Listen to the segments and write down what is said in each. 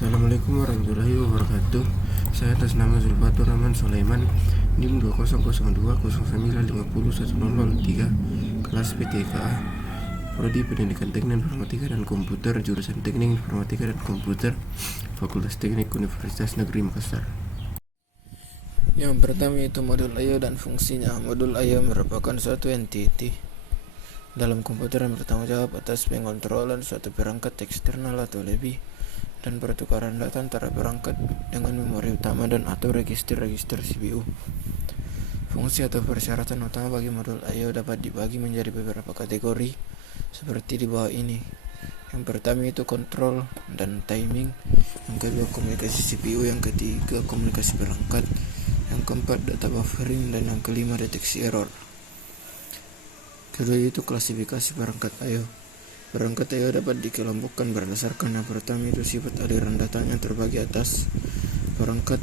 Assalamualaikum warahmatullahi wabarakatuh. Saya atas nama Zulfatur Rahman Sulaiman, NIM 200205050103, kelas PTKA, Prodi Pendidikan Teknik Informatika dan Komputer, jurusan Teknik Informatika dan Komputer, Fakultas Teknik Universitas Negeri Makassar. Yang pertama itu modul I/O dan fungsinya. Modul I/O merupakan suatu entiti dalam komputer yang bertanggung jawab atas pengontrolan suatu perangkat eksternal atau lebih, dan pertukaran data antara perangkat dengan memori utama dan atau register-register CPU. Fungsi atau persyaratan utama bagi modul I/O dapat dibagi menjadi beberapa kategori seperti di bawah ini. Yang pertama itu kontrol dan timing, yang kedua komunikasi CPU, yang ketiga komunikasi perangkat, yang keempat data buffering, dan yang kelima deteksi error. Kedua itu klasifikasi perangkat I/O. Perangkat I/O dapat dikelompokkan berdasarkan yang pertama itu sifat aliran datanya terbagi atas perangkat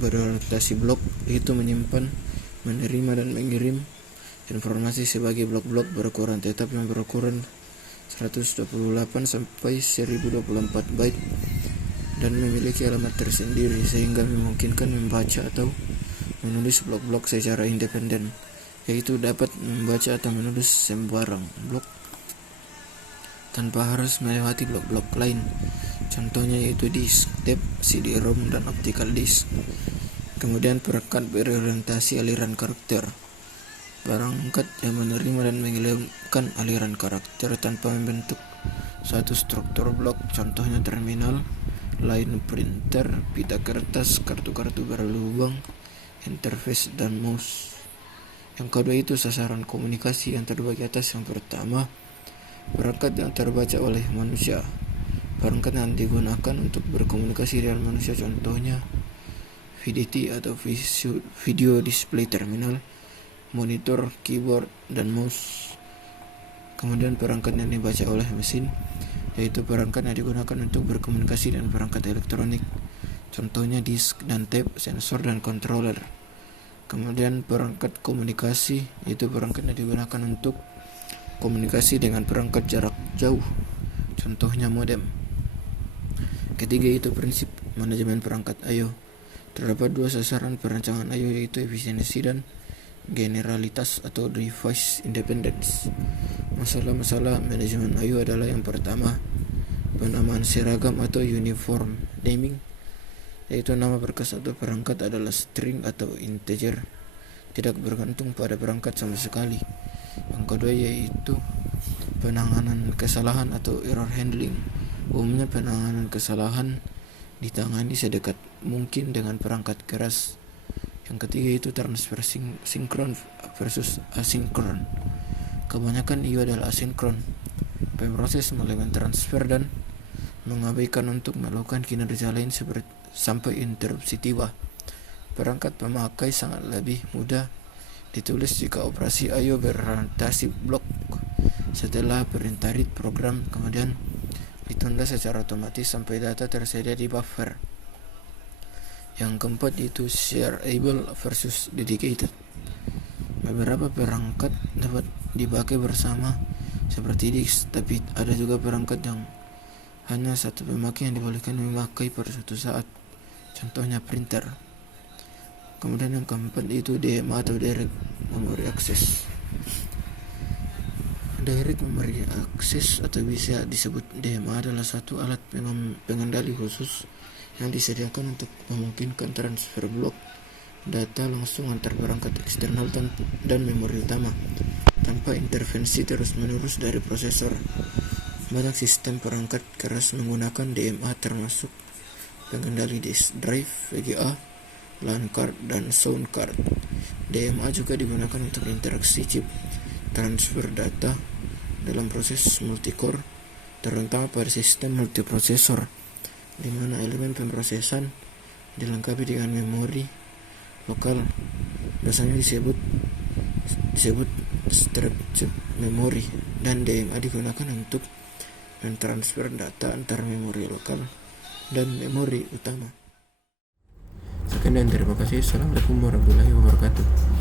berorientasi blok, yaitu menyimpan, menerima, dan mengirim informasi sebagai blok-blok berukuran tetap yang berukuran 128 sampai 1024 byte dan memiliki alamat tersendiri sehingga memungkinkan membaca atau menulis blok-blok secara independen, yaitu dapat membaca atau menulis sembarang blok tanpa harus melewati blok-blok lain. Contohnya yaitu disk, tape, CD-ROM, dan optical disk. Kemudian perangkat berorientasi aliran karakter. Perangkat yang menerima dan mengirimkan aliran karakter tanpa membentuk suatu struktur blok, contohnya terminal, line printer, pita kertas, kartu-kartu berlubang, interface, dan mouse. Yang kedua itu sasaran komunikasi yang terbagi atas. Yang pertama, perangkat yang terbaca oleh manusia. Perangkat yang digunakan untuk berkomunikasi dengan manusia, contohnya VDT atau video display terminal, monitor, keyboard, dan mouse. Kemudian perangkat yang dibaca oleh mesin, yaitu perangkat yang digunakan untuk berkomunikasi dengan perangkat elektronik, contohnya disk dan tape, sensor, dan controller. Kemudian perangkat komunikasi, yaitu perangkat yang digunakan untuk komunikasi dengan perangkat jarak jauh, contohnya modem. Ketiga itu prinsip manajemen perangkat I/O. Terdapat dua sasaran perancangan I/O, yaitu efisiensi dan generalitas atau device independence. Masalah-masalah manajemen I/O adalah yang pertama, penamaan seragam atau uniform naming, yaitu nama berkas atau perangkat adalah string atau integer, tidak bergantung pada perangkat sama sekali. Yang kedua yaitu penanganan kesalahan atau error handling. Umumnya penanganan kesalahan ditangani sedekat mungkin dengan perangkat keras. Yang ketiga itu transfer sinkron versus asinkron. Kebanyakan I/O adalah asinkron. Pemroses melakukan transfer dan mengabaikan untuk melakukan kinerja lain sampai interupsi tiba. Perangkat pemakai sangat lebih mudah ditulis jika operasi I/O berorientasi blok setelah perintah read program kemudian ditunda secara otomatis sampai data tersedia di buffer. Yang keempat itu shareable versus dedicated. Beberapa perangkat dapat dipakai bersama seperti disk, tapi ada juga perangkat yang hanya satu pemakai yang dibolehkan memakai pada suatu saat, contohnya printer. Kemudian yang keempat itu DMA atau Direct Memory Access. Direct Memory Access atau bisa disebut DMA adalah satu alat pengendali khusus yang disediakan untuk memungkinkan transfer blok data langsung antar perangkat eksternal dan memori utama tanpa intervensi terus-menerus dari prosesor. Banyak sistem perangkat keras menggunakan DMA termasuk pengendali disk drive, VGA, LAN card, dan sound card. DMA juga digunakan untuk interaksi chip transfer data dalam proses multicore, terutama pada sistem multiprosesor, di mana elemen pemrosesan dilengkapi dengan memori lokal, biasanya disebut structured memory, dan DMA digunakan untuk mentransfer data antar memori lokal dan memori utama. Sekian dan terima kasih. Assalamualaikum warahmatullahi wabarakatuh.